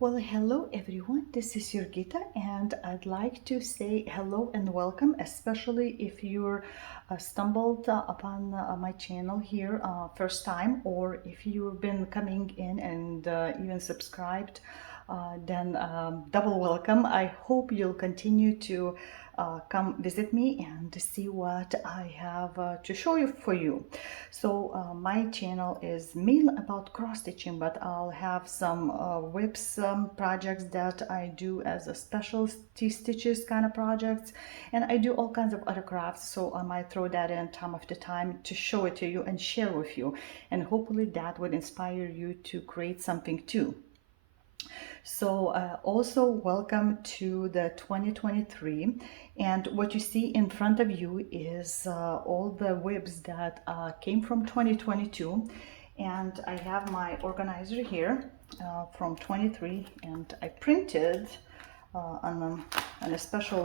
Well, hello everyone, this is your Gita, and I'd like to say hello and welcome, especially if you're stumbled upon my channel here first time, or if you've been coming in and even subscribed, then double welcome. I hope you'll continue to come visit me and to see what I have to show you for you. So my channel is mainly about cross stitching, but I'll have some whips projects that I do as a specialty stitches kind of projects, and I do all kinds of other crafts, so I might throw that in time after time to show it to you and share with you, and hopefully that would inspire you to create something too. So also welcome to the 2023, and what you see in front of you is all the whips that came from 2022, and I have my organizer here from 23, and I printed on a special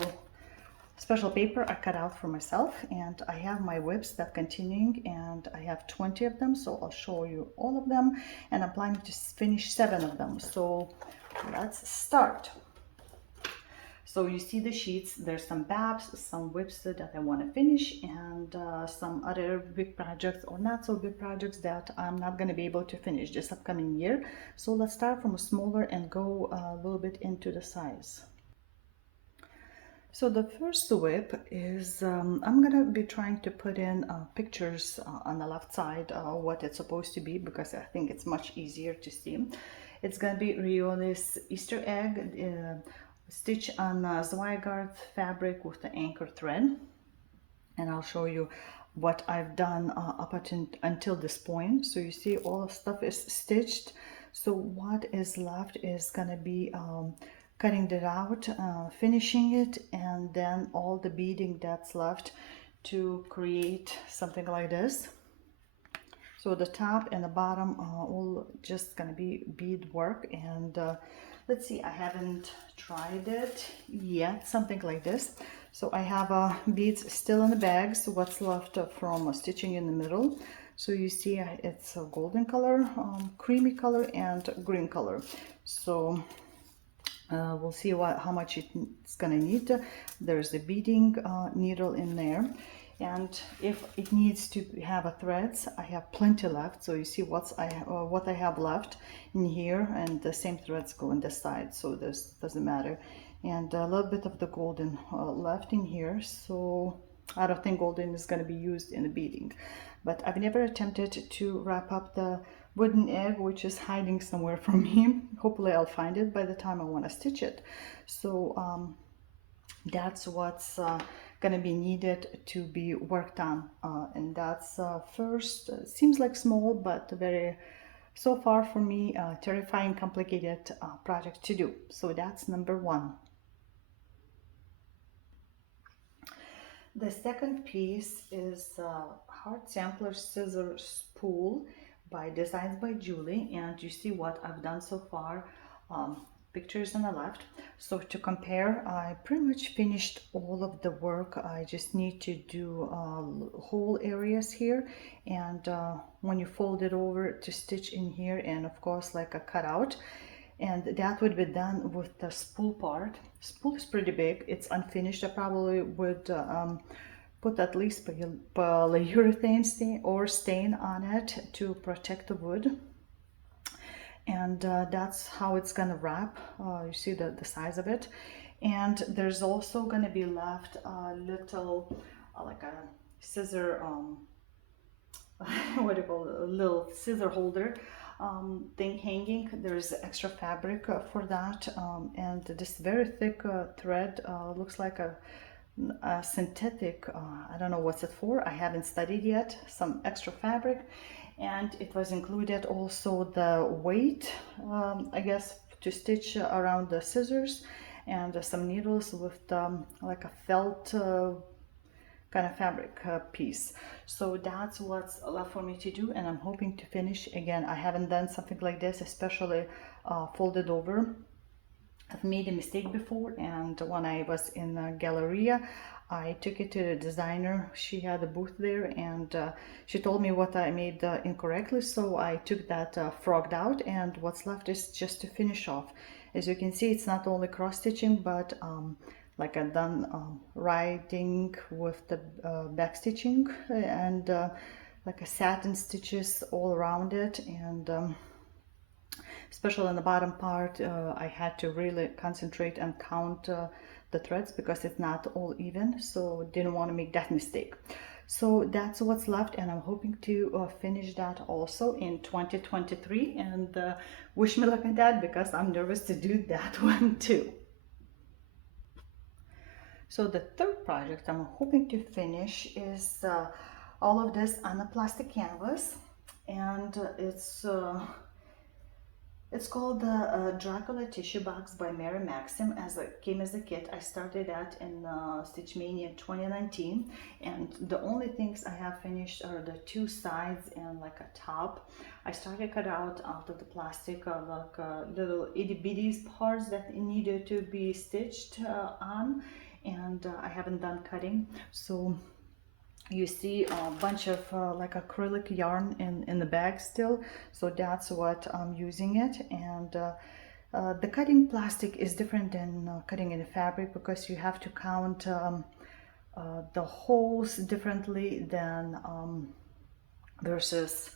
paper I cut out for myself, and I have my whips that continuing, and I have 20 of them, so I'll show you all of them, and I'm planning to finish 7 of them. So let's start. So you see the sheets, there's some babs, some whips that I want to finish, and some other big projects or not so big projects that I'm not going to be able to finish this upcoming year. So let's start from a smaller and go a little bit into the size. So the first whip is, I'm gonna be trying to put in pictures on the left side, what it's supposed to be, because I think it's much easier to see. It's gonna be Riolis Easter egg, stitch on Zweigart fabric with the anchor thread. And I'll show you what I've done up until this point. So you see all the stuff is stitched. So what is left is gonna be cutting it out, finishing it, and then all the beading that's left to create something like this. So the top and the bottom are all just gonna be bead work, and let's see, I haven't tried it yet, something like this. So I have beads still in the bag, so what's left from stitching in the middle. So you see it's a golden color, creamy color, and green color. So we'll see how much it's gonna need. There's a beading needle in there, and if it needs to have a threads, I have plenty left. So you see what I have left in here, and the same threads go on this side, so this doesn't matter. And a little bit of the golden left in here, so I don't think golden is going to be used in the beading, but I've never attempted to wrap up the wooden egg, which is hiding somewhere from me. Hopefully I'll find it by the time I want to stitch it. So that's what's going to be needed to be worked on, and that's first, seems like small, but very, so far for me, terrifying, complicated project to do. So that's number 1. The second piece is Heart Sampler Scissor Spool by Designs by Julie, and you see what I've done so far. Pictures on the left. So to compare, I pretty much finished all of the work. I just need to do whole areas here, and when you fold it over to stitch in here, and of course like a cutout, and that would be done with the spool part. Spool is pretty big, it's unfinished. I probably would put at least polyurethane stain on it to protect the wood, and that's how it's gonna wrap. You see the size of it, and there's also gonna be left a little like a scissor what do you call it, a little scissor holder thing hanging. There's extra fabric for that, and this very thick thread looks like a synthetic, I don't know what's it for, I haven't studied yet. Some extra fabric, and it was included also the weight, I guess, to stitch around the scissors, and some needles with like a felt kind of fabric piece. So that's what's left for me to do, and I'm hoping to finish. Again, I haven't done something like this, especially folded over. I've made a mistake before, and when I was in Galleria, I took it to the designer. She had a booth there, and she told me what I made incorrectly, so I took that frogged out, and what's left is just to finish off. As you can see, it's not only cross stitching, but like I've done writing with the back stitching and like a satin stitches all around it, and especially on the bottom part I had to really concentrate and count the threads because it's not all even, so didn't want to make that mistake. So that's what's left, and I'm hoping to finish that also in 2023, and wish me luck on that because I'm nervous to do that one too. So the third project I'm hoping to finish is all of this on a plastic canvas, and it's called the Dracula tissue box by Maxim. As it came as a kit, I started that in Stitch Mania 2019, and the only things I have finished are the two sides and like a top. I started cut out of the plastic like little itty bitty parts that needed to be stitched on, and I haven't done cutting. So you see a bunch of like acrylic yarn in the bag still, so that's what I'm using it. And the cutting plastic is different than cutting in the fabric because you have to count the holes differently than versus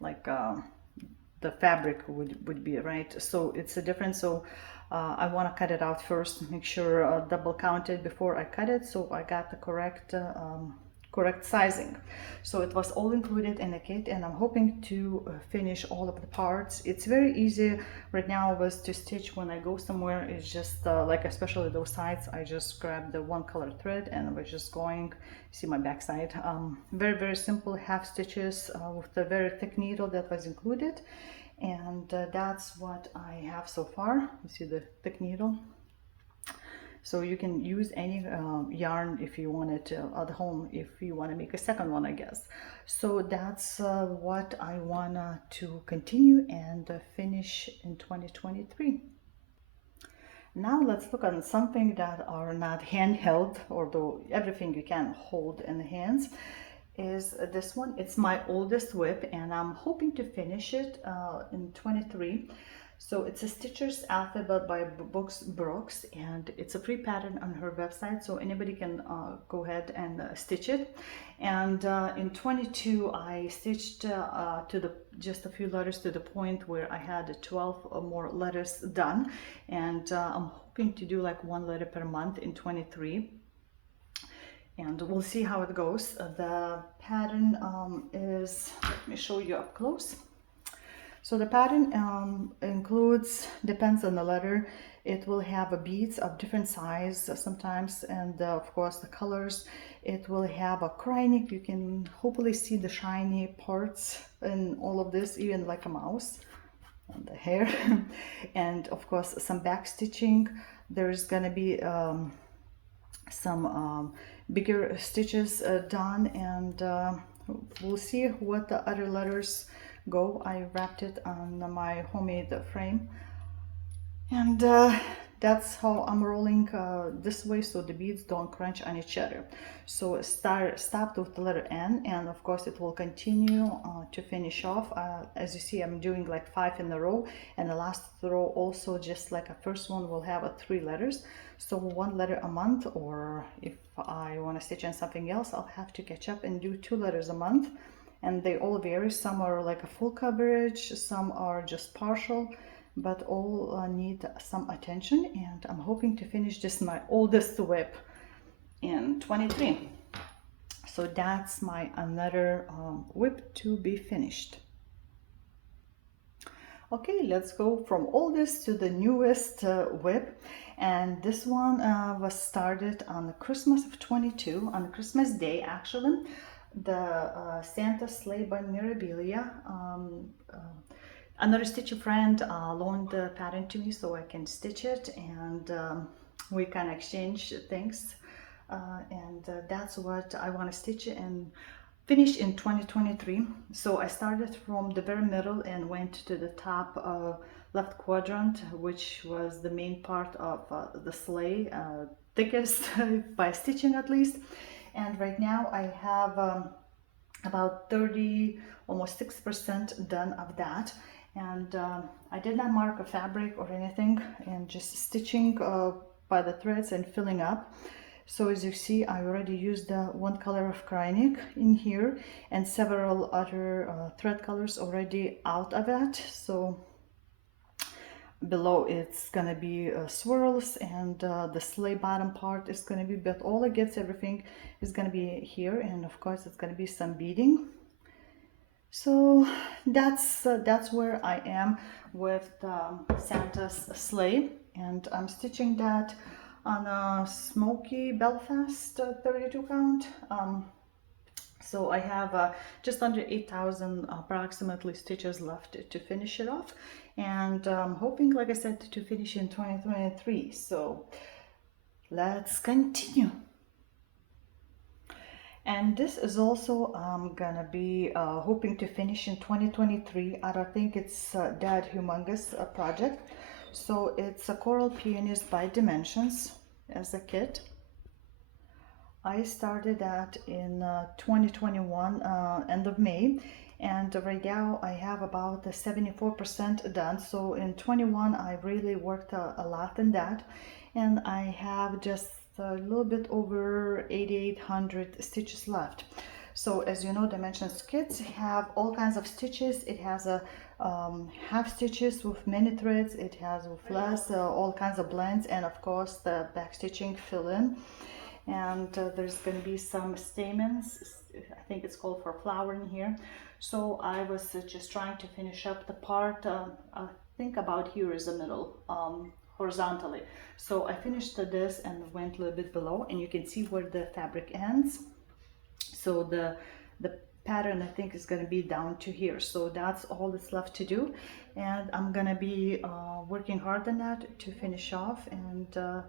like the fabric would be, right? So it's a difference. So I want to cut it out first, make sure double counted before I cut it, so I got the correct sizing. So it was all included in the kit, and I'm hoping to finish all of the parts. It's very easy right now was to stitch when I go somewhere. It's just like, especially those sides, I just grabbed the one color thread and we're just going, see my back side, very simple half stitches with the very thick needle that was included, and that's what I have so far. You see the thick needle. So you can use any yarn if you want it at home, if you want to make a second one, I guess. So that's what I want to continue and finish in 2023. Now let's look at something that are not handheld, although everything you can hold in the hands, is this one. It's my oldest whip, and I'm hoping to finish it in 23. So it's a Stitcher's Alphabet by Brooke, and it's a free pattern on her website, so anybody can go ahead and stitch it. And in 22 I stitched to the just a few letters to the point where I had 12 or more letters done, and I'm hoping to do like one letter per month in 23, and we'll see how it goes. The pattern is, let me show you up close. So the pattern includes, depends on the letter, it will have beads of different size sometimes, and of course the colors. It will have a crinock. You can hopefully see the shiny parts in all of this, even like a mouse and the hair. And of course some back stitching. There's gonna be some bigger stitches done, and we'll see what the other letters go. I wrapped it on my homemade frame, and that's how I'm rolling this way, so the beads don't crunch on each other. So stopped with the letter N, and of course it will continue to finish off. As you see, I'm doing like 5 in a row, and the last row also, just like a first one, will have 3 letters. So 1 letter a month, or if I want to stitch in something else, I'll have to catch up and do 2 letters a month. And they all vary. Some are like a full coverage, some are just partial, but all need some attention. And I'm hoping to finish this, my oldest whip, in 23. So that's my another whip to be finished. Okay, let's go from oldest to the newest whip, and this one was started on the Christmas of 22, on Christmas Day actually. The Santa Sleigh by Mirabilia. Another stitcher friend loaned the pattern to me so I can stitch it, and we can exchange things, and that's what I want to stitch and finish in 2023. So I started from the very middle and went to the top left quadrant, which was the main part of the sleigh, thickest by stitching at least. And right now I have about 30, almost 6% done of that. And I did not mark a fabric or anything, and just stitching by the threads and filling up. So as you see, I already used one color of Kreinik in here and several other thread colors already out of it. So below it's gonna be swirls, and the sleigh bottom part is gonna be, but all it gets, everything is gonna be here, and of course it's gonna be some beading. So that's where I am with Santa's sleigh, and I'm stitching that on a smoky Belfast 32 count. So I have just under 8,000 approximately stitches left to finish it off, and I'm hoping, like I said, to finish in 2023. So let's continue. And this is also gonna be hoping to finish in 2023. I don't think it's that humongous project. So it's a coral pianist by Dimensions as a kit. I started that in 2021, end of May, and right now I have about 74% done. So in 21 I really worked a lot in that, and I have just a little bit over 8,800 stitches left. So as you know, Dimensions kits have all kinds of stitches. It has a half stitches with many threads, it has with less, all kinds of blends, and of course the back stitching fill in. And there's going to be some stamens, I think it's called for flowering here. So I was just trying to finish up the part, I think about here is the middle, horizontally. So I finished this and went a little bit below, and you can see where the fabric ends. So the pattern, I think, is going to be down to here. So that's all that's left to do, and I'm going to be working hard on that to finish off, and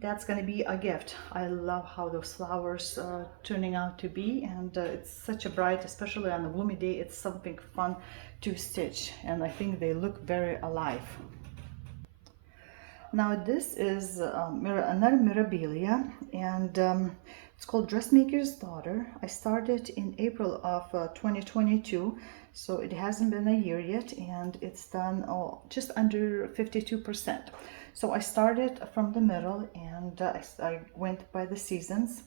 that's going to be a gift. I love how those flowers turning out to be, and it's such a bright, especially on a gloomy day, it's something fun to stitch, and I think they look very alive. Now this is another Mirabilia, and it's called Dressmaker's Daughter. I started in April of 2022, so it hasn't been a year yet, and it's done just under 52%. So I started from the middle, and I went by the seasons,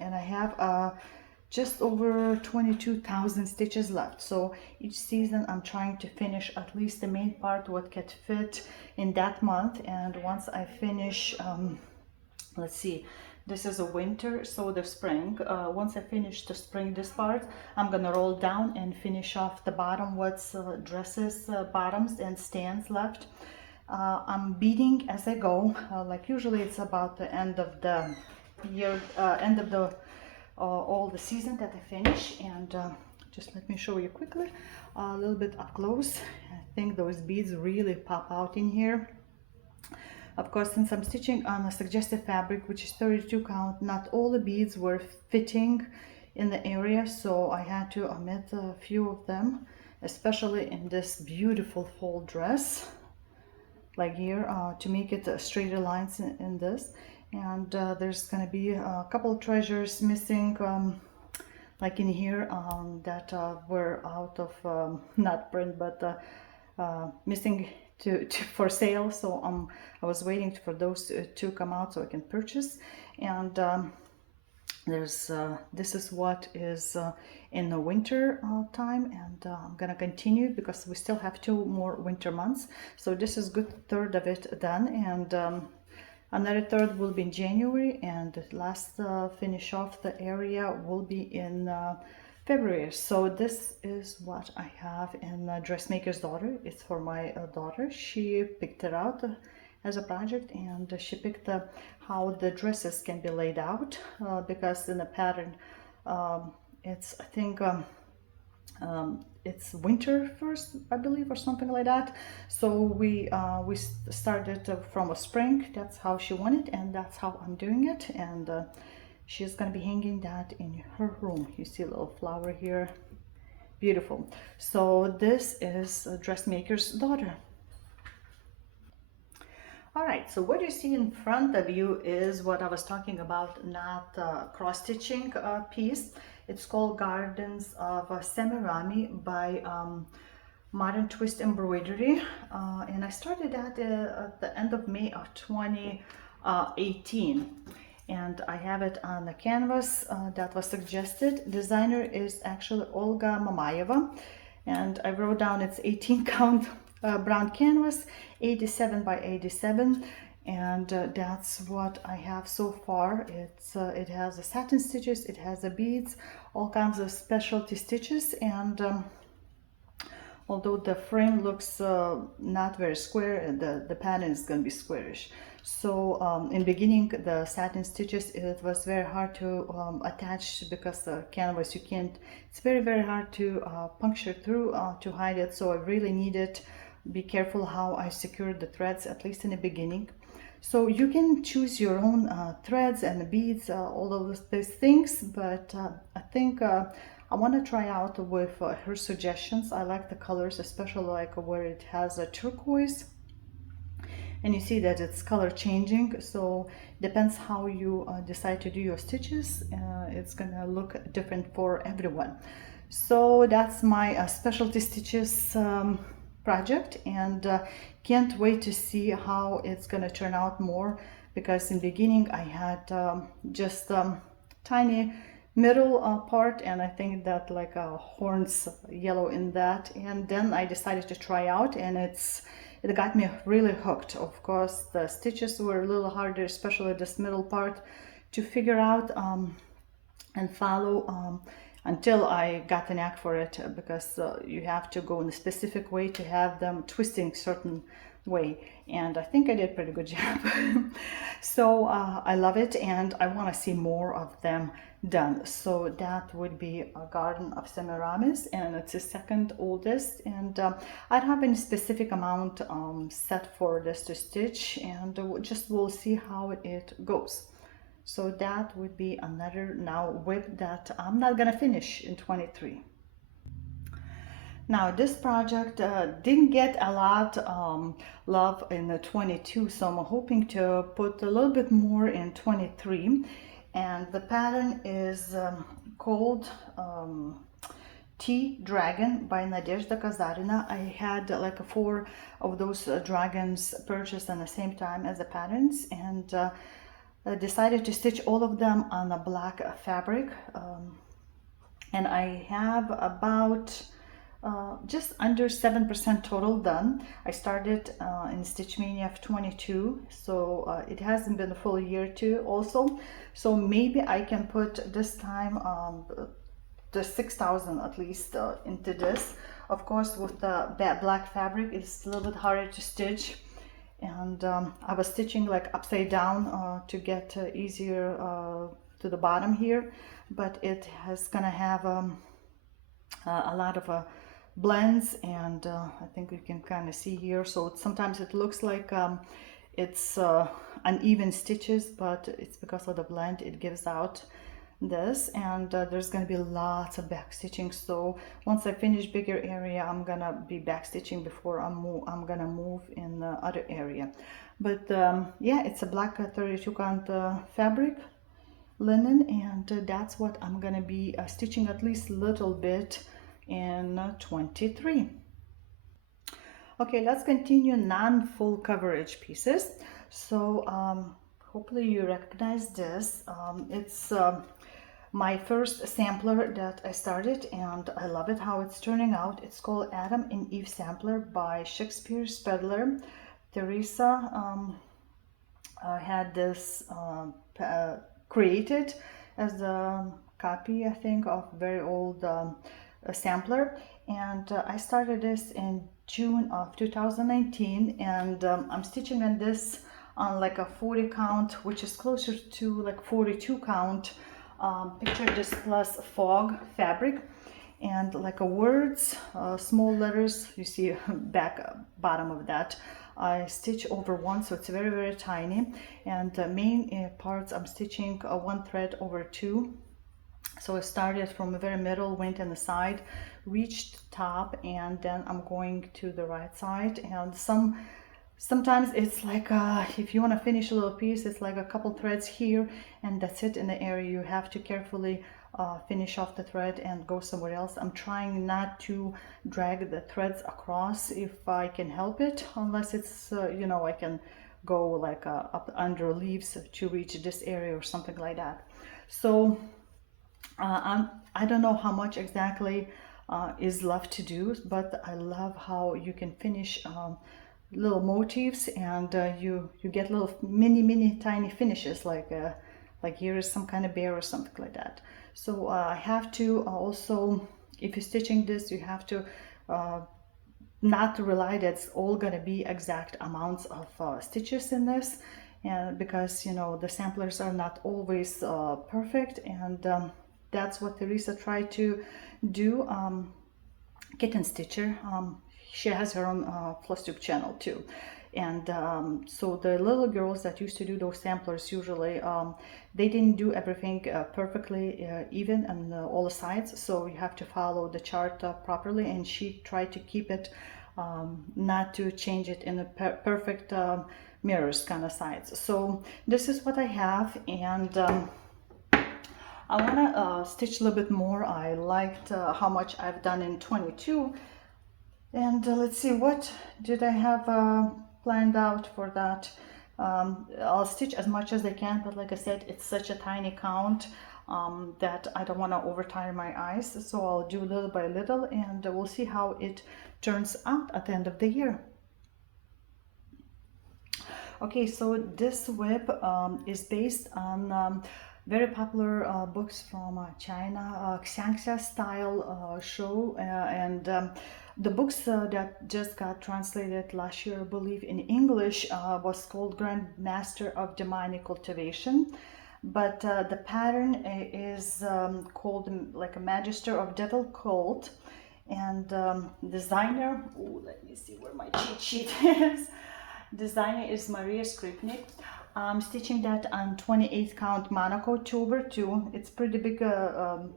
and I have just over 22,000 stitches left. So each season I'm trying to finish at least the main part, what can fit in that month. And once I finish, let's see, this is a winter, so the spring, once I finish the spring, this part, I'm gonna roll down and finish off the bottom, what's dresses, bottoms and stands left. I'm beading as I go, like usually it's about the end of the year, end of the all the season that I finish. And just let me show you quickly a little bit up close. I think those beads really pop out in here. Of course, since I'm stitching on a suggested fabric, which is 32 count, not all the beads were fitting in the area, so I had to omit a few of them, especially in this beautiful fall dress, like here, to make it straighter lines in this. And there's gonna be a couple of treasures missing, like in here, that were out of not print, but missing for sale. So I was waiting for those to come out so I can purchase. And there's this is what is in the winter time, and I'm gonna continue because we still have 2 more winter months. So this is good third of it done, and another third will be in January, and the last finish off the area will be in February. So this is what I have in Dressmaker's Daughter. It's for my daughter. She picked it out as a project, and she picked how the dresses can be laid out, because in the pattern it's, I think, it's winter first, I believe, or something like that. So we started from a spring. That's how she wanted, and that's how I'm doing it. And she's gonna be hanging that in her room. You see a little flower here, beautiful. So this is a Dressmaker's Daughter. All right, so what you see in front of you is what I was talking about, not cross-stitching piece. It's called Gardens of Semirami by modern twist embroidery, and I started that at the end of May of 2018, and I have it on the canvas that was suggested. Designer is actually Olga Mamayeva, and I wrote down it's 18 count brown canvas, 87 by 87, and that's what I have so far. It has the satin stitches, it has the beads, all kinds of specialty stitches, and although the frame looks not very square, the pattern is going to be squarish. So in beginning, the satin stitches, it was very hard to attach because the canvas, you can't, it's very hard to puncture through to hide it. So I really needed be careful how I secured the threads, at least in the beginning. So you can choose your own threads and beads, all of these things, but I think I want to try out with her suggestions. I like the colors, especially like where it has a turquoise, and you see that it's color changing, so depends how you decide to do your stitches. It's gonna look different for everyone. So that's my specialty stitches project, and can't wait to see how it's gonna turn out more, because in the beginning I had just tiny middle part, and I think that like horns yellow in that, and then I decided to try out, and it got me really hooked. Of course the stitches were a little harder, especially this middle part, to figure out and follow until I got the knack for it, because you have to go in a specific way to have them twisting certain way, and I think I did a pretty good job. So I love it, and I want to see more of them done. So that would be a garden of semiramis, and it's the second oldest, and I don't have any specific amount set for this to stitch, and we'll see how it goes. So that would be another now whip that I'm not gonna finish in 23. Now this project didn't get a lot love in the 22, so I'm hoping to put a little bit more in 23, and the pattern is called Tea Dragon by Nadezda Kazarina. I had like 4 of those dragons purchased at the same time as the patterns, and I decided to stitch all of them on a black fabric, and I have about just under 7% total done. I started in Stitch Mania of 22, so it hasn't been a full year too also, so maybe I can put this time the 6,000 at least into this. Of course with the black fabric it's a little bit harder to stitch, and I was stitching like upside down to get easier to the bottom here, but it has gonna have a lot of blends, and I think you can kind of see here, so sometimes it looks like it's uneven stitches, but it's because of the blend it gives out this, and there's going to be lots of back stitching. So once I finish bigger area, I'm gonna be back stitching before I'm gonna move in the other area. But yeah, it's a black 32 count fabric linen, and that's what I'm gonna be stitching at least a little bit in 23. Okay, let's continue non-full coverage pieces. So hopefully you recognize this. It's my first sampler that I started, and I love it how it's turning out. It's called Adam and Eve Sampler by Shakespeare's Peddler. Teresa had this created as a copy, I think, of very old sampler, and I started this in June of 2019, and I'm stitching on this on like a 40 count, which is closer to like 42 count. Picture this plus fog fabric, and like a words, small letters, you see back bottom of that, I stitch over one, so it's very tiny, and the main parts I'm stitching one thread over 2. So I started from the very middle, went in the side, reached top, and then I'm going to the right side. And sometimes it's like if you want to finish a little piece, it's like a couple threads here, and that's it in the area. You have to carefully finish off the thread and go somewhere else. I'm trying not to drag the threads across if I can help it, unless it's you know, I can go like up under leaves to reach this area or something like that. So I don't know how much exactly is left to do, but I love how you can finish little motifs, and you get little mini tiny finishes, like here is some kind of bear or something like that. So I have to also, if you're stitching this, you have to not rely that it's all gonna be exact amounts of stitches in this, and because you know the samplers are not always perfect, and that's what Teresa tried to do. Kitten Stitcher, she has her own FlossTube channel too, and so the little girls that used to do those samplers, usually they didn't do everything perfectly even on all the sides, so you have to follow the chart properly, and she tried to keep it not to change it in a perfect mirrors kind of sides. So this is what I have, and I want to stitch a little bit more. I liked how much I've done in 22, and let's see, what did I have planned out for that. I'll stitch as much as I can, but like I said, it's such a tiny count that I don't want to overtire my eyes, so I'll do little by little, and we'll see how it turns out at the end of the year. Okay, so this whip is based on very popular books from China, Xiangxia style show, and the books that just got translated last year, I believe, in English was called Grand Master of Demonic Cultivation, but the pattern is called like a Magister of Devil cult, and designer, oh, let me see where my cheat sheet is. Designer is Maria Skrypnik. I'm stitching that on 28 count Monaco 2/2. It's pretty big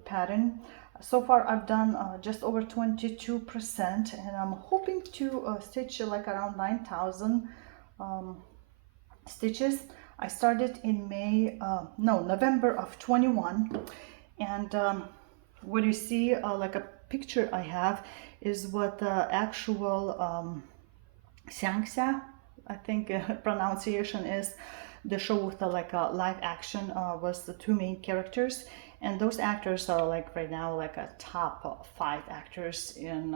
pattern. So far I've done just over 22%, and I'm hoping to stitch like around 9,000 stitches. I started in November of 21, and what you see like a picture I have is what the actual Xiangxia, I think pronunciation is, the show with the like live action was the two main characters, and those actors are like right now like a top 5 actors in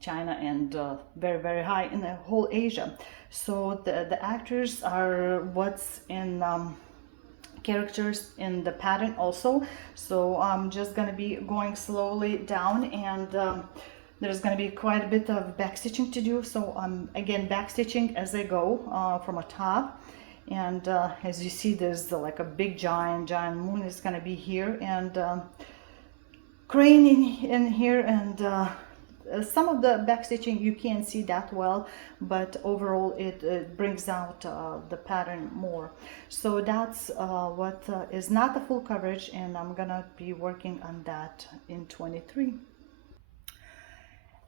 China, and very high in the whole Asia. So the actors are what's in characters in the pattern also. So I'm just gonna be going slowly down, and there's going to be quite a bit of backstitching to do, so I'm again backstitching as I go from a top. And as you see, there's like a big giant moon is going to be here, and crane in here, and some of the backstitching you can't see that well, but overall it brings out the pattern more. So that's what is not the full coverage, and I'm gonna be working on that in 23.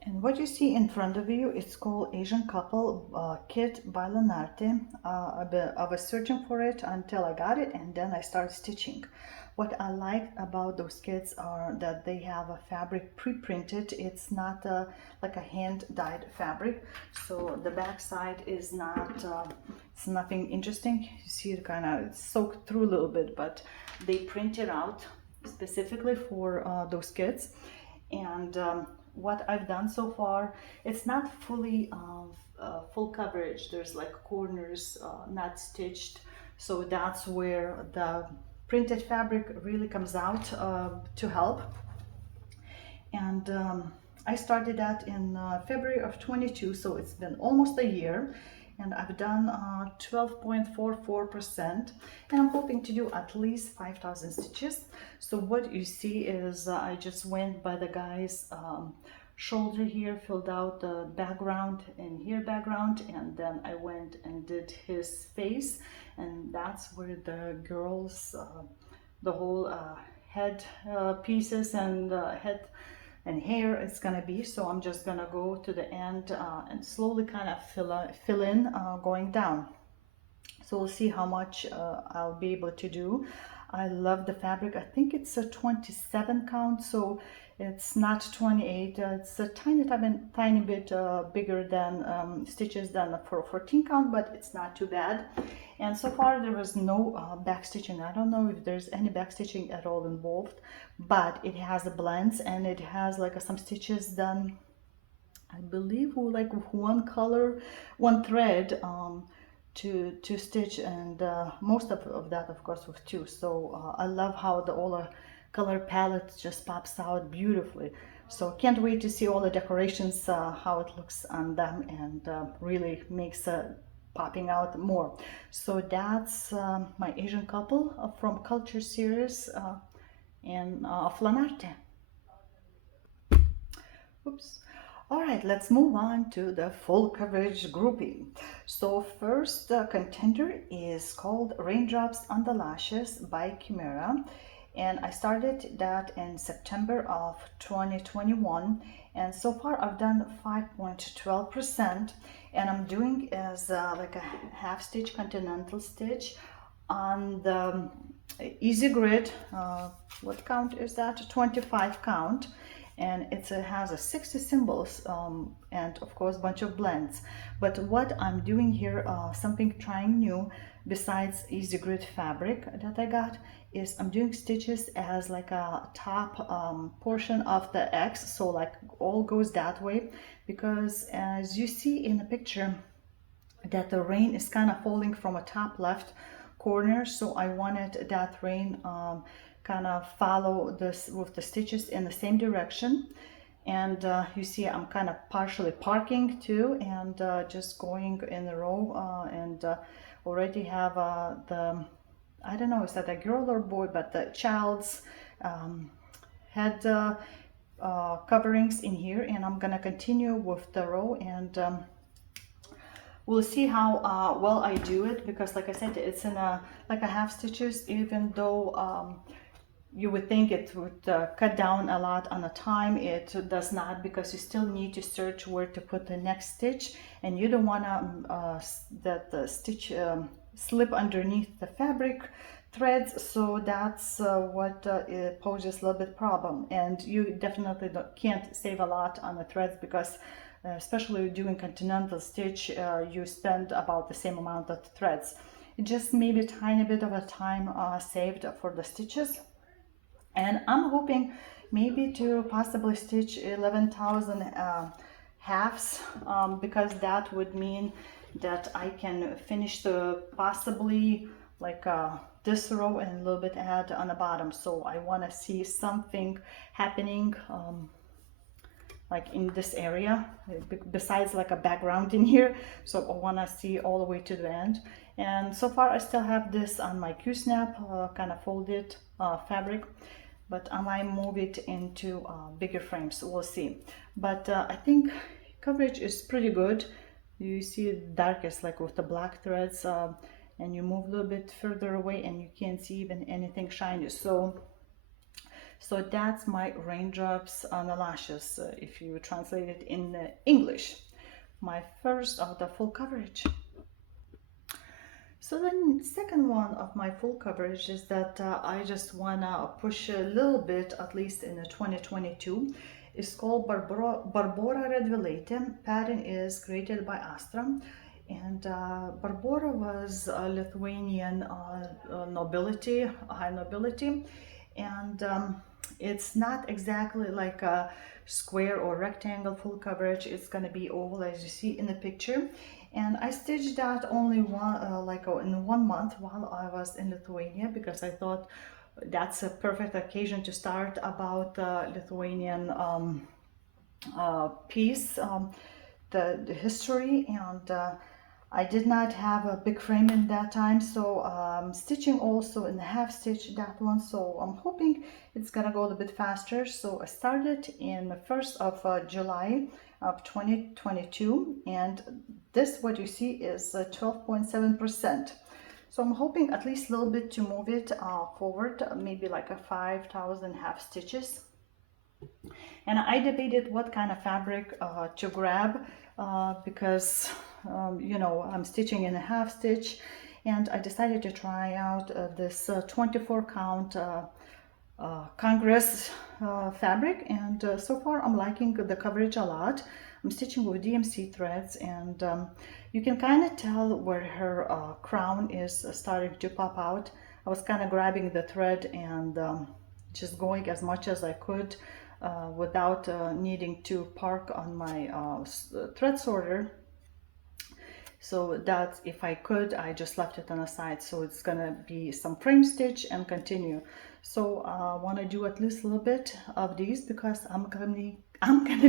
And what you see in front of you, it's called Asian Couple Kit by Lanarte. I was searching for it until I got it, and then I started stitching. What I like about those kits are that they have a fabric pre-printed. It's not like a hand-dyed fabric. So the back side is not, it's nothing interesting. You see it kind of soaked through a little bit, but they print it out specifically for those kits. And what I've done so far, it's not fully full coverage. There's like corners not stitched, so that's where the printed fabric really comes out to help. And I started that in February of 22, so it's been almost a year, and I've done 12.44%, and I'm hoping to do at least 5,000 stitches. So what you see is I just went by the guy's shoulder here, filled out the background and here background, and then I went and did his face, and that's where the girls the whole head pieces and head and hair is gonna be. So I'm just gonna go to the end and slowly kind of fill in going down. So we'll see how much I'll be able to do. I love the fabric. I think it's a 27 count, so it's not 28. It's a tiny bit bigger than stitches than for a 14 count, but it's not too bad. And so far there was no back stitching. I don't know if there's any back stitching at all involved, but it has the blends and it has like some stitches done, I believe, like one color, one thread to stitch, and most of that of course with two. So I love how the all color palette just pops out beautifully. So can't wait to see all the decorations, how it looks on them, and really makes popping out more. So that's my Asian couple from Culture series in of Lanarte. Oops. All right, let's move on to the full coverage grouping. So first contender is called Raindrops on the Lashes by Chimera. And I started that in September of 2021. And so far I've done 5.12%. And I'm doing as like a half stitch continental stitch on the easy grid. What count is that? 25 count. And it has a 60 symbols and of course bunch of blends. But what I'm doing here, something trying new besides easy grid fabric that I got, is I'm doing stitches as like a top portion of the X, so like all goes that way, because as you see in the picture that the rain is kind of falling from a top left corner, so I wanted that rain kind of follow this with the stitches in the same direction. And you see I'm kind of partially parking too, and just going in a row, and already have the, I don't know, is that a girl or boy, but the child's head coverings in here. And I'm gonna continue with the row, and we'll see how well I do it, because like I said, it's in a like a half stitches, even though you would think it would cut down a lot on the time. It does not, because you still need to search where to put the next stitch, and you don't want to that the stitch slip underneath the fabric threads. So that's what it poses a little bit problem, and you definitely can't save a lot on the threads, because especially doing continental stitch, you spend about the same amount of threads. Just maybe a tiny bit of a time saved for the stitches. And I'm hoping maybe to possibly stitch 11,000 halves, because that would mean that I can finish the possibly like this row and a little bit add on the bottom. So I want to see something happening like in this area besides like a background in here. So I want to see all the way to the end. And so far I still have this on my Q-snap kind of folded fabric, but I might move it into bigger frames. We'll see. But I think coverage is pretty good. You see it darkest like with the black threads, and you move a little bit further away and you can't see even anything shiny. So that's my Raindrops on the Lashes, if you translate it in English. My first of the full coverage. So the second one of my full coverage is that I just wanna push a little bit, at least in the 2022. It's called Barbora Radvilaite. Pattern is created by Astra. And Barbora was a Lithuanian nobility, high nobility. And it's not exactly like a square or rectangle full coverage. It's gonna be oval, as you see in the picture. And I stitched that only in 1 month while I was in Lithuania, because I thought that's a perfect occasion to start about the Lithuanian piece, the history. And I did not have a big frame in that time, so stitching also in the half stitch that one. So I'm hoping it's gonna go a little bit faster. So I started in the 1st of July of 2022, and this, what you see, is 12.7%. So I'm hoping at least a little bit to move it forward, maybe like a 5,000 half stitches. And I debated what kind of fabric to grab, because you know, I'm stitching in a half stitch, and I decided to try out this 24 count Congress fabric, and so far I'm liking the coverage a lot. I'm stitching with DMC threads, and you can kind of tell where her crown is starting to pop out. I was kind of grabbing the thread and just going as much as I could without needing to park on my thread sorter. So that if I could, I just left it on the side. So it's gonna be some frame stitch and continue. So I want to do at least a little bit of these because I'm gonna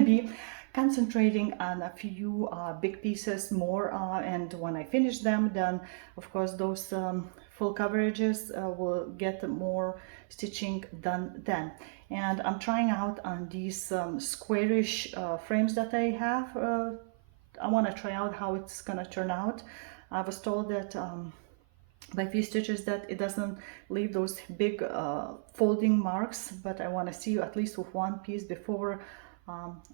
be concentrating on a few big pieces more, and when I finish them, then of course those full coverages will get more stitching done then. And I'm trying out on these squarish frames that I have. I want to try out how it's gonna turn out. I was told that by few stitches that it doesn't leave those big folding marks, but I want to see at least with one piece before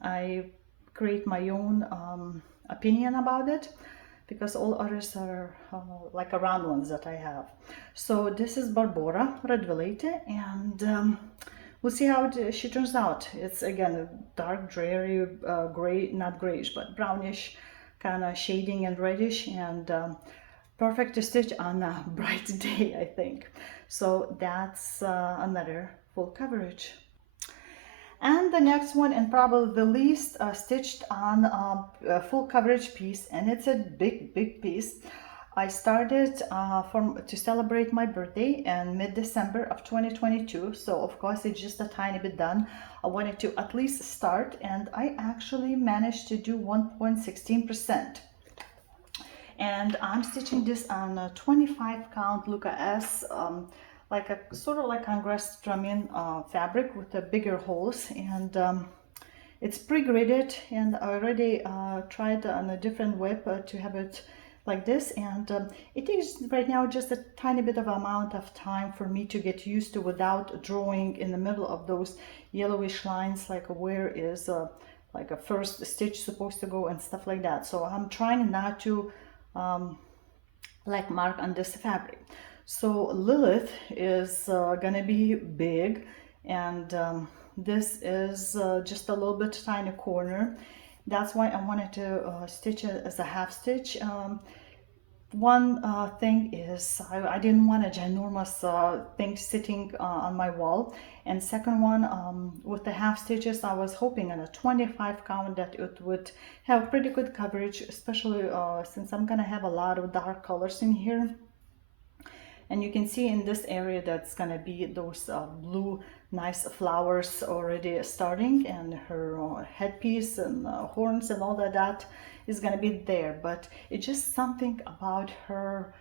I create my own opinion about it, because all others are like round ones that I have. So this is Barbora Radvilaite, and we'll see how she turns out. It's again a dark dreary gray, not grayish, but brownish kind of shading and reddish, and perfect to stitch on a bright day, I think. So that's another full coverage. And the next one, and probably the least stitched on a full coverage piece, and it's a big piece. I started to celebrate my birthday in mid-December of 2022, so of course it's just a tiny bit done. I wanted to at least start, and I actually managed to do 1.16%. And I'm stitching this on a 25 count Luca S, like a sort of like Congress drumming fabric with the bigger holes, and it's pre-gridded, and I already tried on a different whip to have it like this, and it takes right now just a tiny bit of amount of time for me to get used to without drawing in the middle of those yellowish lines, like where is like a first stitch supposed to go and stuff like that. So I'm trying not to like mark on this fabric. So Lilith is gonna be big, and this is just a little bit tiny corner. That's why I wanted to stitch it as a half stitch. One thing is I didn't want a ginormous thing sitting on my wall, and second one, with the half stitches I was hoping on a 25 count that it would have pretty good coverage, especially since I'm gonna have a lot of dark colors in here. And you can see in this area that's gonna be those blue nice flowers already starting, and her headpiece and horns and all that is gonna be there. But it's just something about her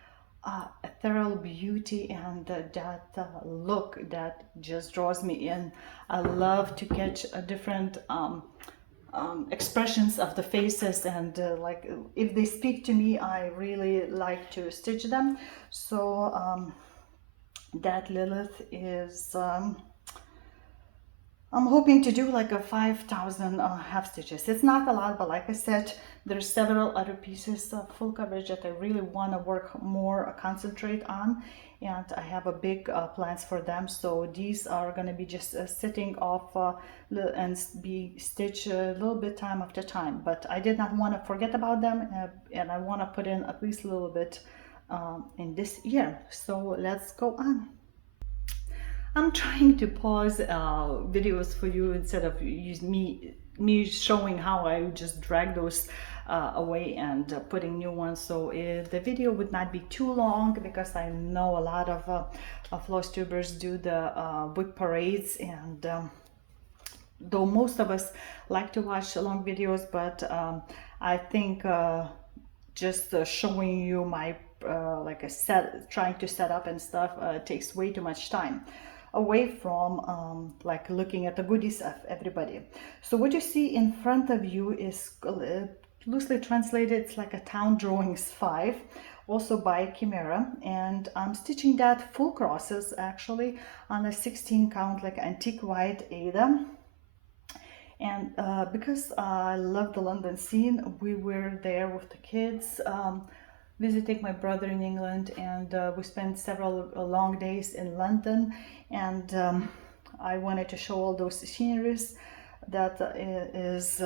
ethereal beauty and that look that just draws me in. I love to catch a different expressions of the faces, and like if they speak to me, I really like to stitch them. So that Lilith is I'm hoping to do like a 5,000 half stitches. It's not a lot, but like I said, there's several other pieces of full coverage that I really want to work more, concentrate on, and I have a big plans for them. So these are going to be just sitting off and be stitched a little bit time after time. But I did not want to forget about them, and I want to put in at least a little bit in this year. So let's go on. I'm trying to pause videos for you instead of me showing how I just drag those away and putting new ones. So the video would not be too long, because I know a lot of floss tubers do the whip parades, and though most of us like to watch long videos, but I think just showing you my like trying to set up and stuff takes way too much time away from like looking at the goodies of everybody. So what you see in front of you is loosely translated, it's like a Town Drawings 5, also by Chimera, and I'm stitching that full crosses actually on a 16 count, like antique white Ada. And because I love the London scene, we were there with the kids visiting my brother in England, and we spent several long days in London, and I wanted to show all those sceneries that is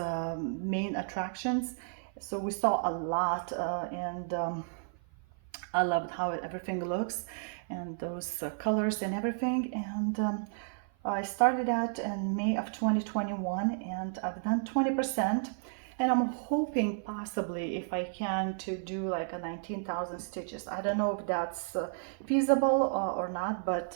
main attractions. So we saw a lot, and I loved how everything looks and those colors and everything. And I started that in May of 2021, and I've done 20%. And I'm hoping possibly if I can to do like a 19,000 stitches. I don't know if that's feasible or not, but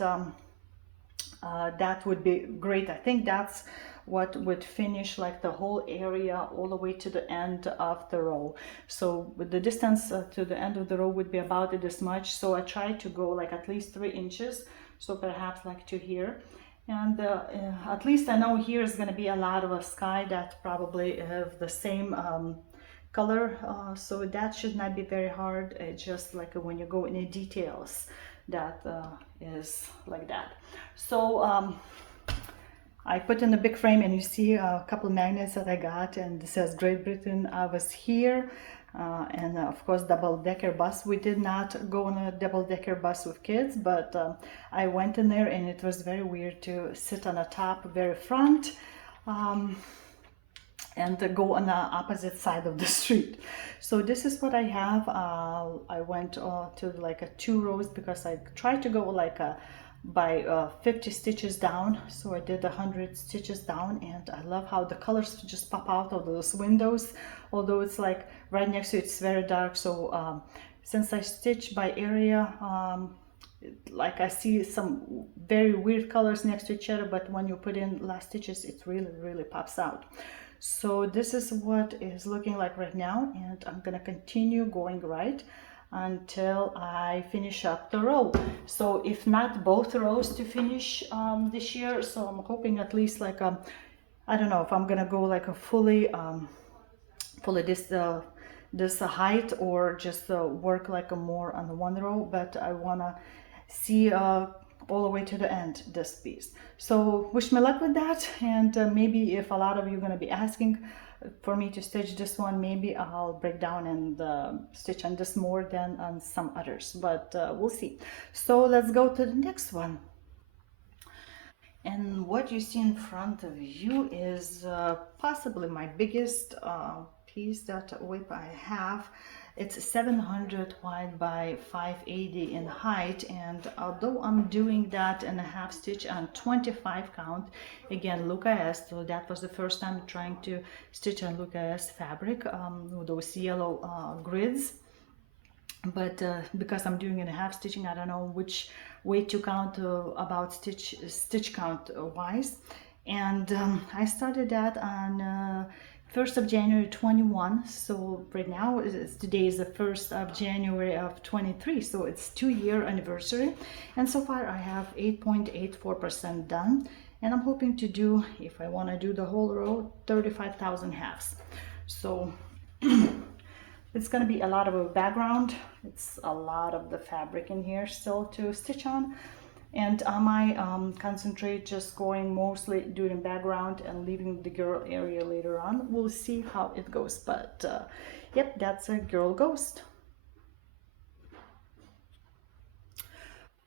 that would be great. I think that's what would finish like the whole area all the way to the end of the row. So the distance to the end of the row would be about this much. So I try to go like at least 3 inches. So perhaps like to here. And at least I know here is going to be a lot of a sky that probably have the same color. So that should not be very hard. It's just like when you go in the details that is like that. So I put in a big frame, and you see a couple of magnets that I got, and it says Great Britain, I was here, and of course double-decker bus. We did not go on a double-decker bus with kids, but I went in there, and it was very weird to sit on the top very front and go on the opposite side of the street. So this is what I have. I went to like a 2 rows because I tried to go like a by 50 stitches down. So I did 100 stitches down, and I love how the colors just pop out of those windows, although it's like right next to it's very dark. So since I stitch by area, like I see some very weird colors next to each other, but when you put in last stitches, it really pops out. So this is what is looking like right now, and I'm gonna continue going right until I finish up the row. So if not both rows to finish this year, so I'm hoping at least like I don't know if I'm gonna go like a fully this height, or just work like a more on the 1 row, but I wanna see all the way to the end this piece. So wish me luck with that, and maybe if a lot of you are going to be asking for me to stitch this one, maybe I'll break down and stitch on this more than on some others, but we'll see. So let's go to the next one. And what you see in front of you is possibly my biggest piece that whip I have. It's 700 wide by 580 in height, and although I'm doing that in a half stitch on 25 count, again Luca S, so that was the first time trying to stitch on Luca S fabric with those yellow grids. But because I'm doing it in half stitching, I don't know which way to count about stitch count wise. And I started that on 1st of January 21, so right now today is the 1st of January of 23, so it's 2-year anniversary, and so far I have 8.84% done, and I'm hoping to do, if I want to do the whole row, 35,000 halves. So it's going to be a lot of a background. It's a lot of the fabric in here still to stitch on, and I might concentrate just going mostly doing background and leaving the girl area later on. We'll see how it goes, but yep, that's a girl ghost.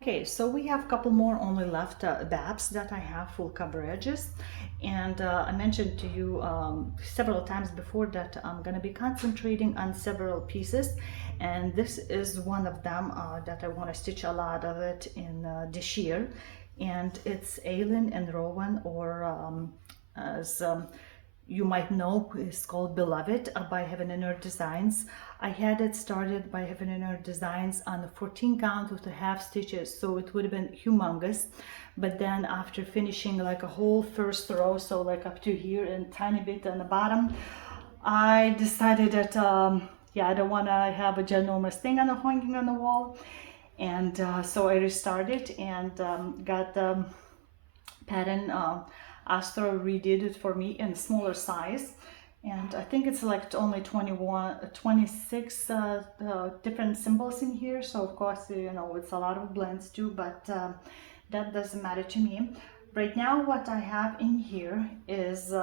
Okay, so we have a couple more only left babs that I have full cover edges, and I mentioned to you several times before that I'm going to be concentrating on several pieces, and this is one of them that I want to stitch a lot of it in this year, and it's Aelin and Rowan, or as you might know, it's called Beloved by Heaven and Earth Designs. I had it started by Heaven and Earth Designs on the 14 count with the half stitches, so it would have been humongous. But then after finishing like a whole first row, so like up to here and tiny bit on the bottom, I decided that yeah, I don't want to have a ginormous thing on the hanging on the wall, and so I restarted and got the pattern. Astra redid it for me in smaller size, and I think it's like only 26 different symbols in here, so of course, you know, it's a lot of blends too, but that doesn't matter to me. Right now what I have in here is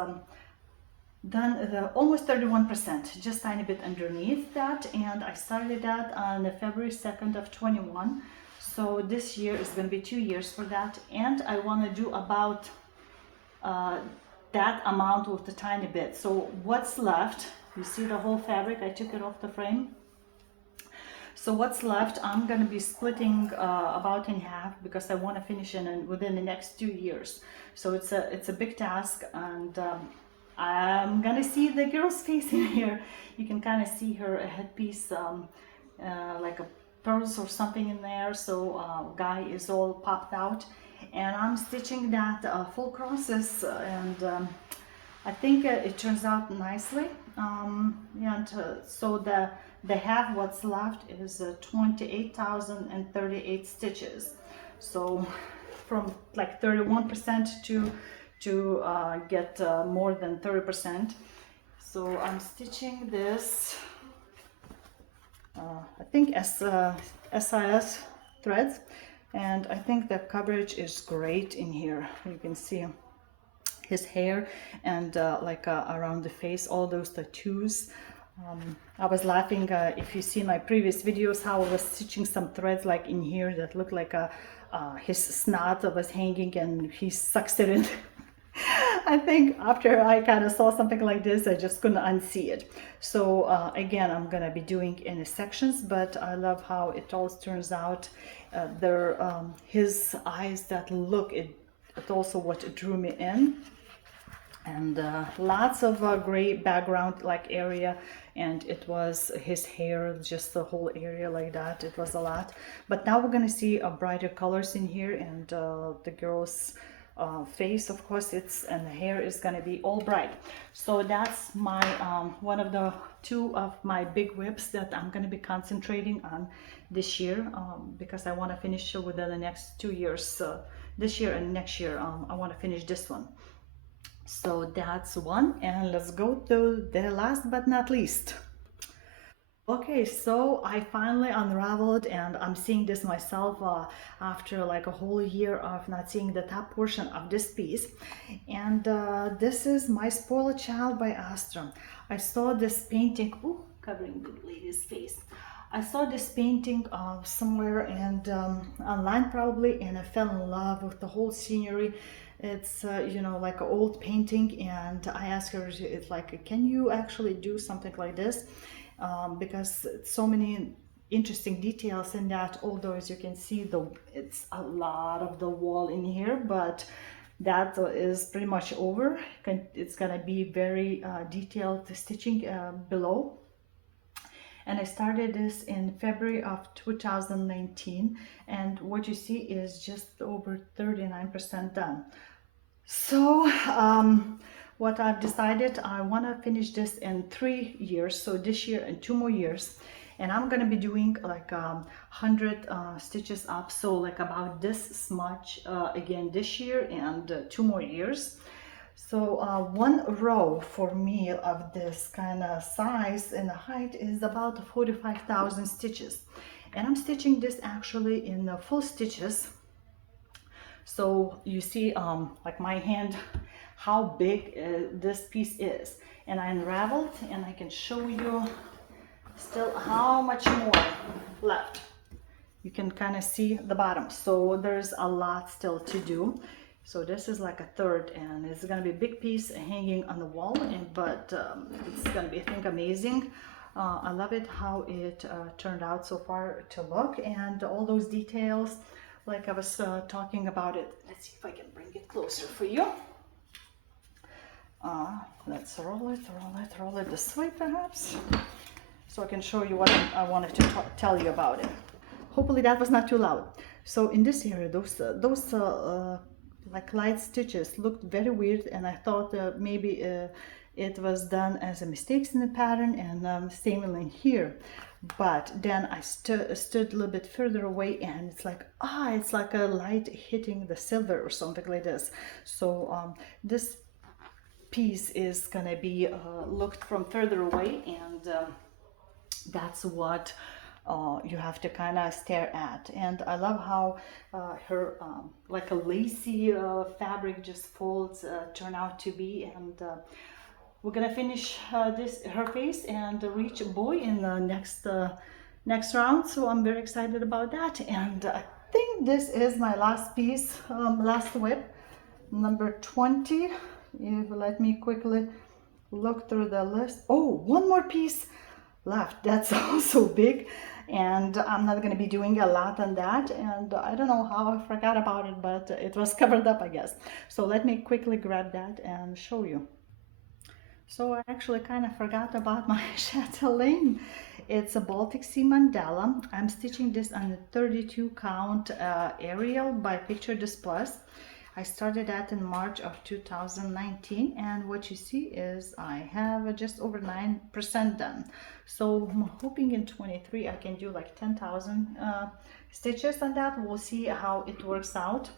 done the almost 31%, just tiny bit underneath that, and I started that on February 2nd of 21. So this year is going to be 2 years for that, and I want to do about that amount with the tiny bit. So what's left, you see the whole fabric, I took it off the frame. So what's left, I'm going to be splitting about in half because I want to finish within the next 2 years. So it's a big task, and I'm gonna see the girl's face in here. You can kind of see her headpiece, like a pearls or something in there. So guy is all popped out, and I'm stitching that full crosses, and I think it turns out nicely. So the half what's left is 28,038 stitches. So from like 31% to get more than 30%. So I'm stitching this, I think SIS threads, and I think the coverage is great in here. You can see his hair and around the face, all those tattoos. I was laughing if you see my previous videos how I was stitching some threads like in here that looked like his snot was hanging and he sucks it in. I think after I kind of saw something like this, I just couldn't unsee it. So again, I'm gonna be doing in sections, but I love how it all turns out. His eyes that look, it's also what drew me in. And lots of gray background like area, and it was his hair, just the whole area like that. It was a lot, but now we're gonna see brighter colors in here, and the girl's face, of course, and the hair is gonna be all bright. So that's my one of the two of my big whips that I'm gonna be concentrating on this year, because I want to finish within the next 2 years. This year and next year, I want to finish this one. So that's one, and let's go to the last but not least. Okay, so I finally unraveled, and I'm seeing this myself after like a whole year of not seeing the top portion of this piece. And this is My Spoiled Child by Astra. I saw this painting, ooh, covering the lady's face. I saw this painting somewhere and online probably, and I fell in love with the whole scenery. It's you know, like an old painting, and I asked her, it's like, can you actually do something like this? Because so many interesting details in that, although as you can see, it's a lot of the wall in here, but that is pretty much over. It's gonna be very detailed stitching below. And I started this in February of 2019, and what you see is just over 39% done. So what I've decided, I want to finish this in 3 years, so this year and 2 more years, and I'm going to be doing like 100 stitches up, so like about this much again this year and 2 more years. So one row for me of this kind of size and height is about 45,000 stitches, and I'm stitching this actually in full stitches. So you see like my hand, how big this piece is, and I unraveled, and I can show you still how much more left. You can kind of see the bottom, so there's a lot still to do. So this is like a third, and it's gonna be a big piece hanging on the wall, but it's gonna be, I think, amazing. I love it how it turned out so far to look, and all those details like I was talking about it. Let's see if I can bring it closer for you. Let's roll it this way perhaps, so I can show you what I wanted to tell you about it. Hopefully that was not too loud. So in this area, those like light stitches looked very weird, and I thought maybe it was done as a mistake in the pattern, and same in here. But then I stood a little bit further away, and it's like, it's like a light hitting the silver or something like this. So this piece is gonna be looked from further away, and that's what you have to kind of stare at. And I love how her like a lacy fabric just folds turn out to be, and we're gonna finish this her face and reach boy in the next round. So I'm very excited about that. And I think this is my last piece, last whip, number 20. If let me quickly look through the list. Oh, one more piece left. That's also big, and I'm not going to be doing a lot on that, and I don't know how I forgot about it, but it was covered up, I guess. So let me quickly grab that and show you. So I actually kind of forgot about my Chatelaine. It's a Baltic Sea mandala. I'm stitching this on a 32 count Arial by Picture This Plus. I started that in March of 2019, and what you see is I have just over 9% done. So I'm hoping in 23 I can do like 10,000 stitches on that. We'll see how it works out.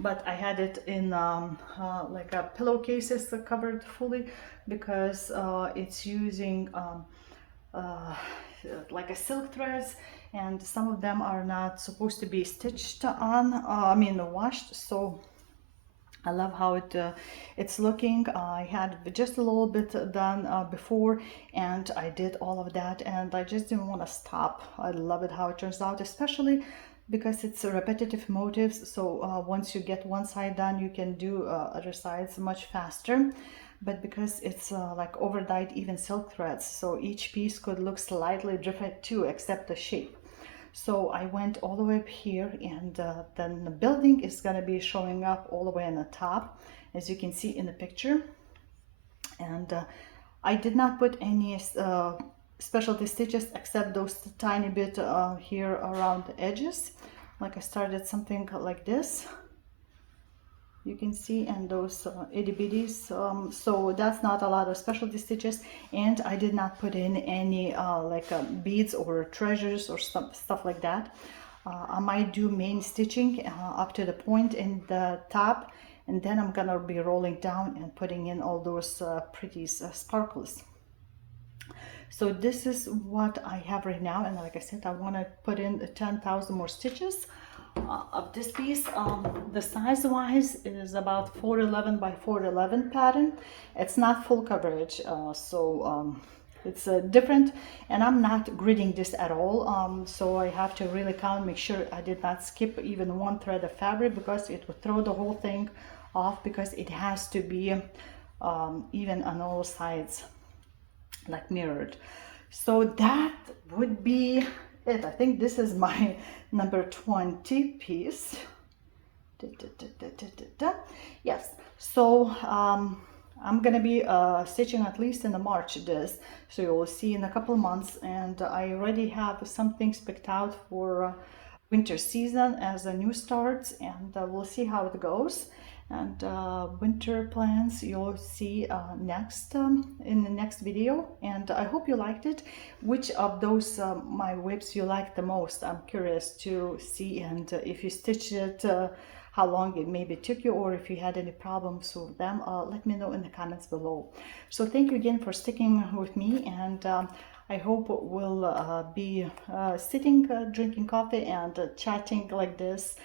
But I had it in like a pillowcases covered fully, because it's using like a silk threads, and some of them are not supposed to be stitched on, I mean washed. So I love how it's looking. I had just a little bit done before, and I did all of that, and I just didn't want to stop. I love it how it turns out, especially because it's repetitive motifs. So once you get one side done, you can do other sides much faster. But because it's like over dyed even silk threads, so each piece could look slightly different too, except the shape. So I went all the way up here, and then the building is going to be showing up all the way on the top, as you can see in the picture. And I did not put any specialty stitches except those tiny bit here around the edges. Like I started something like this, you can see, and those itty bitties. So that's not a lot of specialty stitches, and I did not put in any like beads or treasures or stuff like that. I might do main stitching up to the point in the top, and then I'm gonna be rolling down and putting in all those pretty sparkles. So this is what I have right now, and like I said, I want to put in 10,000 more stitches of this piece. The size wise is about 411 by 411 pattern. It's not full coverage, so it's different, and I'm not gridding this at all. So I have to really count, make sure I did not skip even one thread of fabric, because it would throw the whole thing off, because it has to be even on all sides, like mirrored. So that would be it. I think this is my number 20 piece. Yes, so I'm gonna be stitching at least in the March this, so you will see in a couple months. And I already have some things picked out for winter season as a new start, and we'll see how it goes. And winter plans you'll see next in the next video. And I hope you liked it. Which of those my whips you liked the most? I'm curious to see, and if you stitched it, how long it maybe took you, or if you had any problems with them, let me know in the comments below. So thank you again for sticking with me, and I hope we'll be sitting, drinking coffee, and chatting like this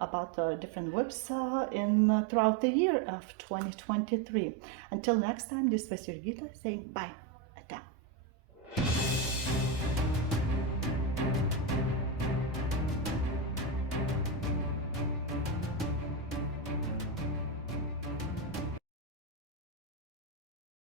about different whips throughout the year of 2023. Until next time, this was your Gita saying bye.